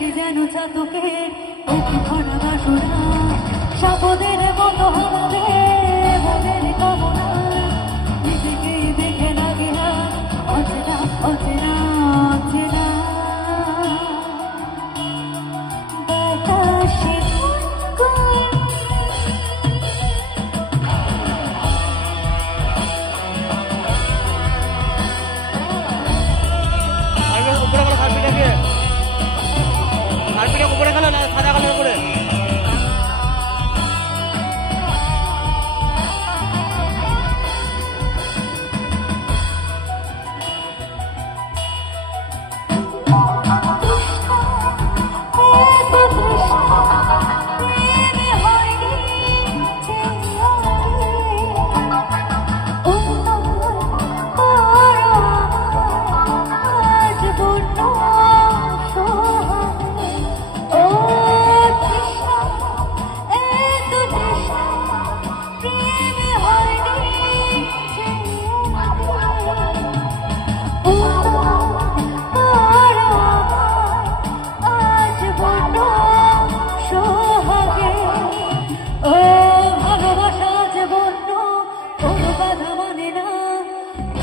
বিশ্বাসে যেন চাতকের বুকে ভরা বাসনা, সাপদের মতো হারাবে মনের কামনা, নিজেকেই দেখে লাগে আর অচেনা অচেনা অচেনা। বাতাসে উপরে খেলো না সাদা কালার করে।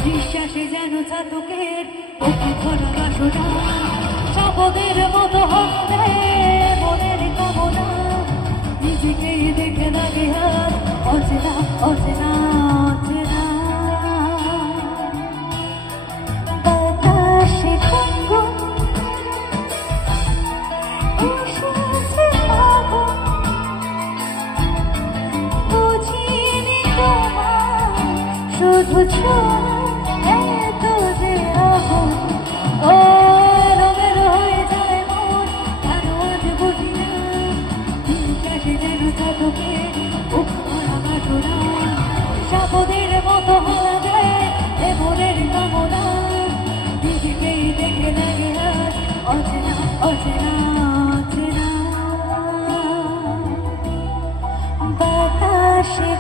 বিশ্বাসে যেন চাতকের বুকে ভরা বাসনা, সাপদের মতো হাসবে মনের কামনা, নিজেকেই দেখে লাগে আর অচেনা অচেনা অচেনা। বাতাসে গুনগুন এসেছে আগুন, বুঝিনি তোমার শুধু ছোঁয়া এত যে আগুন। ও রঙের হয়ে যায় মন, কেন আজ বুঝি না, বিশ্বাসে যেন চাতকের বুকে ভরা বাসনা, সাপদের মতো হারাবে এ মনের কামনা, নিজেকেই দেখে লাগে আর অচেনা অচেনা অচেনা। বাতাসে